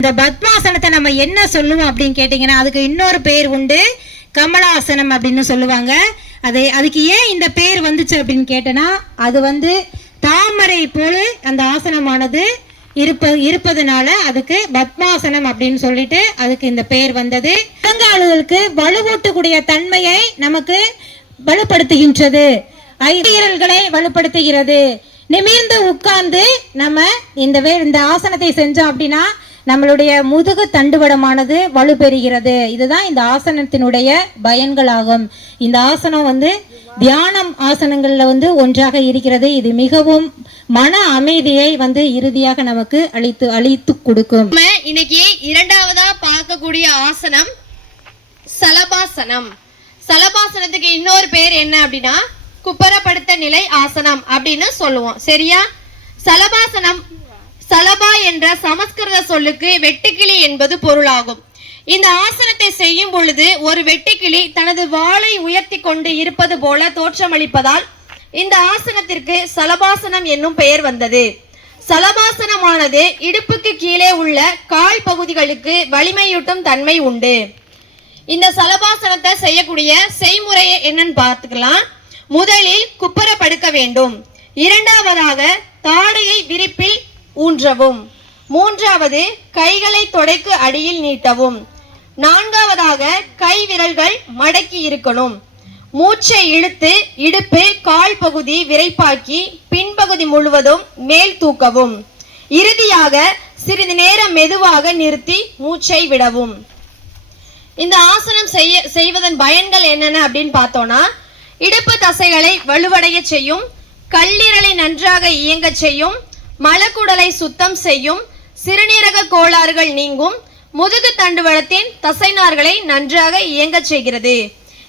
இந்த பத்மாசனத்தை நம்ம என்ன சொல்லுவோம் அப்படின்னு கேட்டீங்கன்னா அதுக்கு இன்னொரு பேர் உண்டு, கமலாசனம் அப்படின்னு சொல்லுவாங்க. அதுக்கு ஏன் இந்த பேர் வந்துச்சு அப்படின்னு கேட்டனா, அது தாமரை போல அந்த ஆசனமானது இருப்பதனால அதுக்கு பத்மாசனம் அப்படின்னு சொல்லிட்டு அதுக்கு இந்த பேர் வந்தது. முழங்கால்களுக்கு வலுவூட்டக்கூடிய தன்மையை நமக்கு வலுப்படுத்துகின்றது, ஐரல்களை வலுப்படுத்துகிறது. நிமிர்ந்து உட்கார்ந்து நம்ம இந்த ஆசனத்தை செஞ்சோம் அப்படின்னா நம்மளுடைய முதுகு தண்டுவடமானது வலுப்பெறுகிறது. இதுதான் இந்த ஆசனத்தினுடைய பயன்களாகும். இந்த ஆசனம் தியானம் ஆசனங்கள்ல ஒன்றாக இருக்கிறது. இது மிகவும் மன அமைதியை இறுதியாக நமக்கு அளித்து கொடுக்கும். இன்னைக்கு இரண்டாவதா பார்க்கக்கூடிய ஆசனம் சலபாசனம். சலபாசனத்துக்கு இன்னொரு பேர் என்ன அப்படின்னா குப்பரப்படுத்த நிலை ஆசனம் அப்படின்னு சொல்லுவோம். சரியா? சலபாசனம், சலபா என்ற சமஸ்கிருத சொல்லுக்கு வெட்டுக்கிளி என்பது பொருளாகும். இந்த ஆசனத்தை செய்யும் பொழுது ஒரு வெட்டுக்கிளி தனது வாளை உயர்த்தி கொண்டு இருப்பது போல தோற்றமளிப்பதால் இந்த ஆசனத்திற்கு சலபாசனம் என்னும் பெயர் வந்தது. சலபாசனமானது இடுப்புக்கு கீழே உள்ள கால் பகுதிகளுக்கு வலிமையூட்டும் தன்மை உண்டு. இந்த சலபாசனத்தை செய்யக்கூடிய செய்முறை என்னன்னு பார்த்துக்கலாம். முதலில் குப்புற படுக்க வேண்டும். இரண்டாவதாக தாடையை விரிப்பில் ஊன்றவும். மூன்றாவது கைகளை தொடைக்கு அடியில் நீட்டவும். நான்காவதாக கை விரல்கள் மடக்கி இருக்கணும். மூச்சை இழுத்து இடுப்பு கால் பகுதி விரைப்பாக்கி பின்பகுதி முழுவதும் மேல் தூக்கவும். இறுதியாக சிறிது நேரம் மெதுவாக நிறுத்தி மூச்சை விடவும். இந்த ஆசனம் செய்வதன் பயன்கள் என்னென்ன அப்படின்னு பார்த்தோம்னா, இடுப்பு தசைகளை வலுவடைய செய்யும், கல்லீரலை நன்றாக இயங்க செய்யும், மலக்குடலை சுத்தம் செய்யும், சிறுநீரக கோளாறுகள் நீங்கும், முதுகு தண்டுவடத்தின் தசைநார்களை நன்றாக இயங்க செய்கிறது.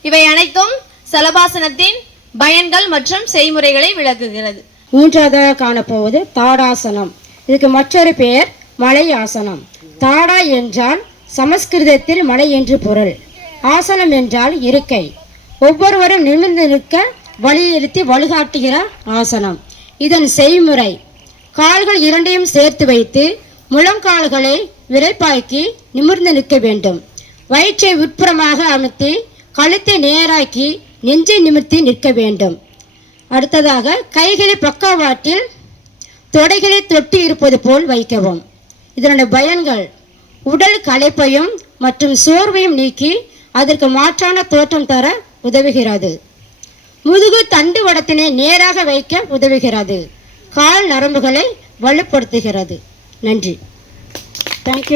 இவை அனைத்தும் சலபாசனத்தின் பயன்கள் மற்றும் செய்முறைகளை விளக்குகிறது. மூன்றாவதாக காணப்போவது தாடாசனம். இதுக்கு மற்றொரு பெயர் மலை ஆசனம். தாடா என்றால் சமஸ்கிருதத்தில் மலை என்று பொருள். ஆசனம் என்றால் இருக்கை. ஒவ்வொருவரும் நிமிர்ந்து நிற்க வலியுறுத்தி வழிகாட்டுகிற ஆசனம். இதன் செய்முறை: கால்கள் இரண்டையும் சேர்த்து வைத்து முழங்கால்களை விரைப்பாக்கி நிமிர்ந்து நிற்க வேண்டும். வயிற்றை உட்புறமாக அமர்த்தி கழுத்தை நேராக்கி நெஞ்சை நிமிர்த்தி நிற்க வேண்டும். அடுத்ததாக கைகளை பக்கவாட்டில் தொடைகளை தொட்டி இருப்பது போல் வைக்கவும். இதனுடைய பயன்கள்: உடல் களைப்பையும் மற்றும் சோர்வையும் நீக்கி அதற்கு மாற்றான தோற்றம் தர உதவுகிறது. முதுகு தண்டுவடத்தினை நேராக வைக்க உதவுகிறது. கால் நரம்புகளை வலுப்படுத்துகிறது. நன்றி. தேங்க்யூ.